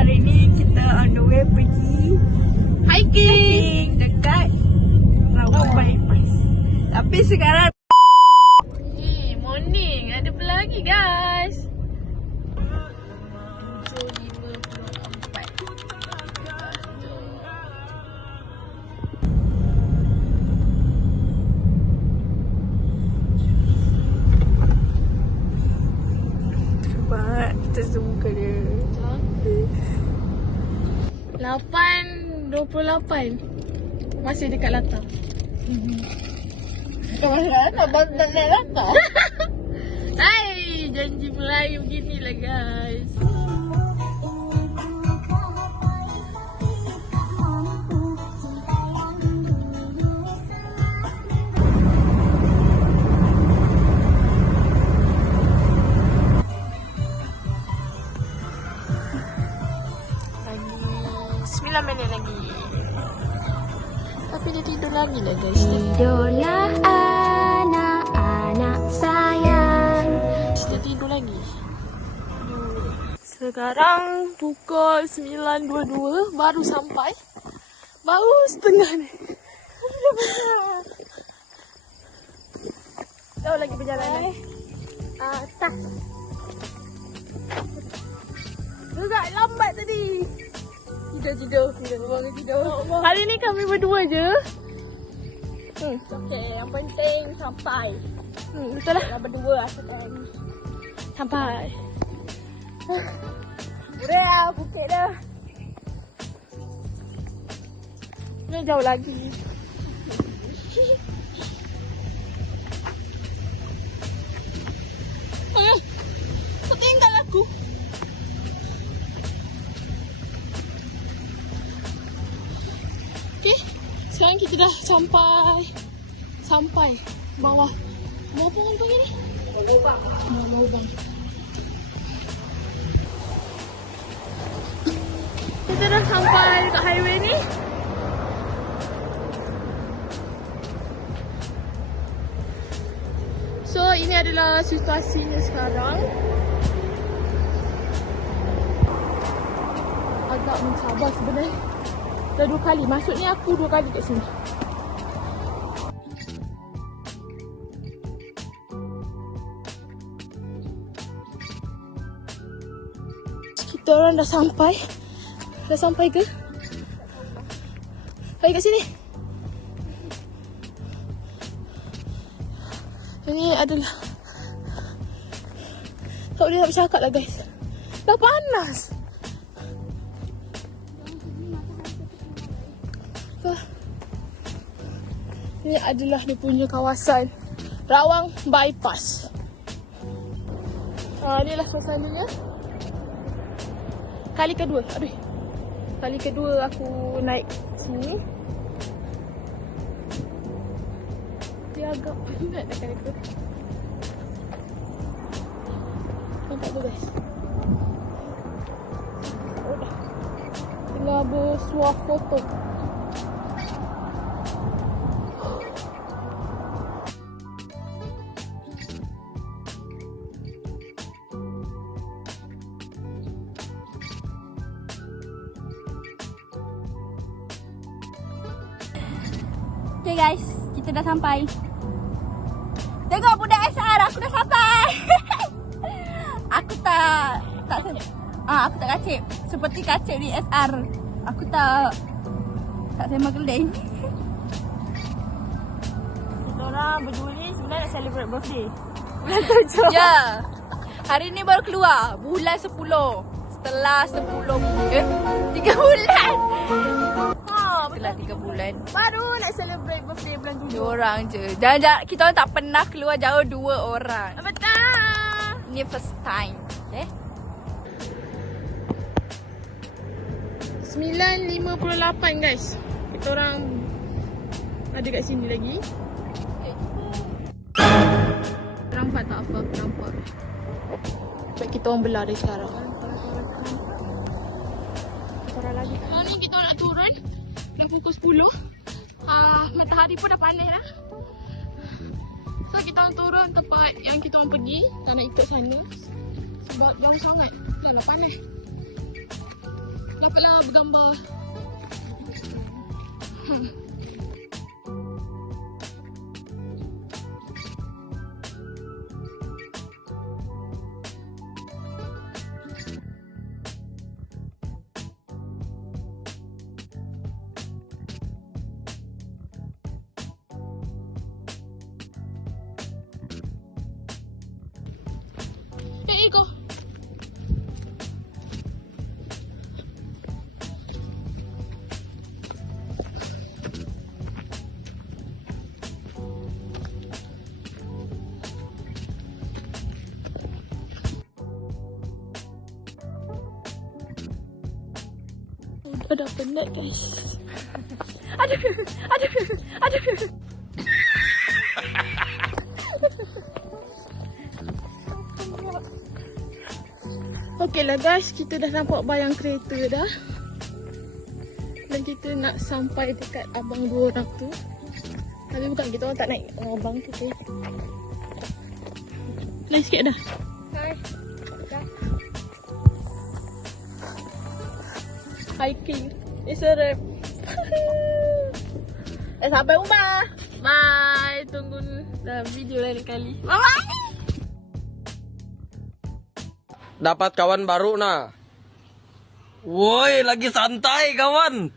hari ni kita on the way pergi hiking dekat Rawang Bypass. Tapi sekarang morning, ada pelagi guys. 7:54. Kita zoom ke dia. 8:28. Masih dekat latar. Abang tak naik latar. Hai, janji Melayu beginilah guys. Lagi 9 minit lagi. Tapi dia tidur lagi lah guys. Tidurlah anak-anak sayang. Dia tidur lagi. Sekarang pukul 9.22. Baru sampai. Baru setengah ni. Jauh lagi perjalanan. Atas. Juga lambat tadi. Tidur. Bangun tidur. Hari ni kami berdua je. Okay, yang penting sampai. Betul lah. Dah berdua asalkan. Sampai. Udah lah, bukit dah. Ni jauh lagi. Kau tinggal aku. Okay, sekarang kita dah sampai bawah. Mau apa orang panggil ni? Lubang. Kita dah sampai dekat highway ni. So, ini adalah situasinya sekarang. Agak mencabar sebenarnya. Dah 2 kali. Maksudnya aku 2 kali kat sini. Kita orang dah sampai. Dah sampai ke? Balik kat sini. Ini adalah... tak boleh nak bercakap lah guys. Dah panas. Ini adalah dia punya kawasan Rawang Bypass. Inilah suasananya. Kali kedua aku naik sini. Dia agak penat dah kali kedua. Nampak tu guys. Oh dah. Tengah bersuah foto. Okay guys, kita dah sampai. Tengok budak SR, aku dah sampai. Aku tak kacip. Seperti kacip di SR. Aku tak sembang keling. Kita orang berdua ni sebenarnya nak celebrate birthday. Bulan 7. Ya. Hari ni baru keluar. Bulan 10. Setelah 3 bulan. Setelah 3 bulan. Baru nak celebrate birthday bulan 7. 2 orang je. Jangan kita orang tak pernah keluar jauh 2 orang. Betul. Ni first time. Okay. 9:58 guys. Kita orang ada kat sini lagi. Nampak tak apa aku nampak. Baik kita orang belah dari sekarang. Turun lagi. Sekarang ni kita orang nak turun. Dah pukul 10. Matahari pun dah panas dah. So kita orang turun tempat yang kita orang pergi. Dan nak ikut sana. Sebab jauh sangat. Dah lah panas. Dapatlah bergambar. Iko. Udah penat guys. Aduh, aduh, aduh. Okey lah guys, kita dah nampak bayang kereta dah. Dan kita nak sampai dekat abang dua orang tu. Tapi bukan kita orang tak naik abang tu ke. Naik sikit dah. Hai. Hiking. It's a wrap. Sampai rumah. Bye. Tunggu dalam video lain kali. Bye-bye. Dapat kawan baru nah. Woi, lagi santai kawan.